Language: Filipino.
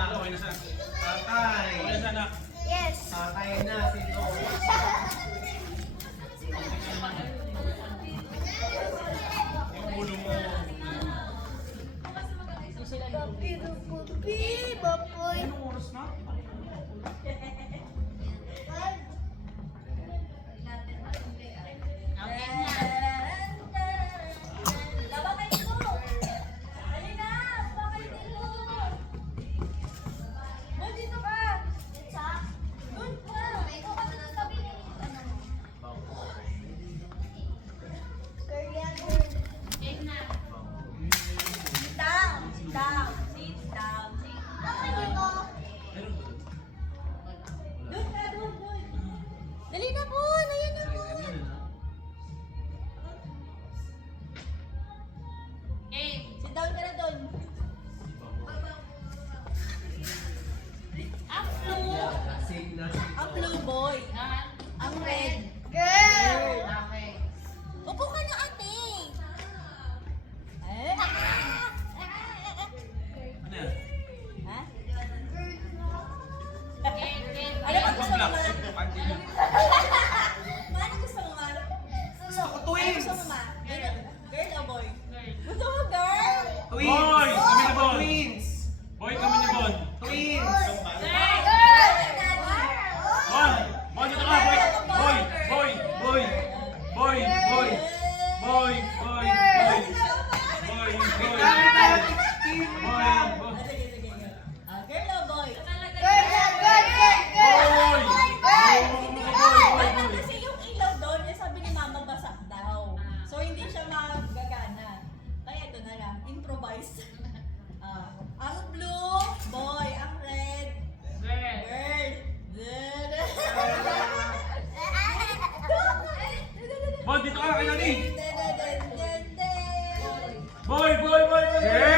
Okay na siya. Tatay. Okay na siya na. Yes. Tatay na, sino? Yung ulo mo. Papi, baboy. Anong oras na? Dali na po! Ayan na po! Sit down ka na doon. Ang blue. Save na. Ang blue boy. Ang red. Girl! Upo ka na ate. Ano yan? Ha? Ano ba gusto mo ma? Ano gusto mo ma? Gusto ko twins! Ano gusto mo ma? Girl o boy? Gusto mo girl? Twins! Boy! Kami ni Bon! Twins! Boy, kami ni Bon! Twins! Bon! Bon, dito ka! Boy! Boy! Boy! Boy! Boy! Boy! Boy! Boy! Boy! Boy! Kami Boy! tayo, team Boy! lang! Boy! Girl o boy? Boy! Ano kasi yung ilaw doon, eh, sabi ni mama basak daw. So hindi siya magagana. Kaya ito na lang, improvise. Ang blue, boy. Ang red, girl. Bon, dito ka! Kaya ni! Boy! Boy! Boy! Boy!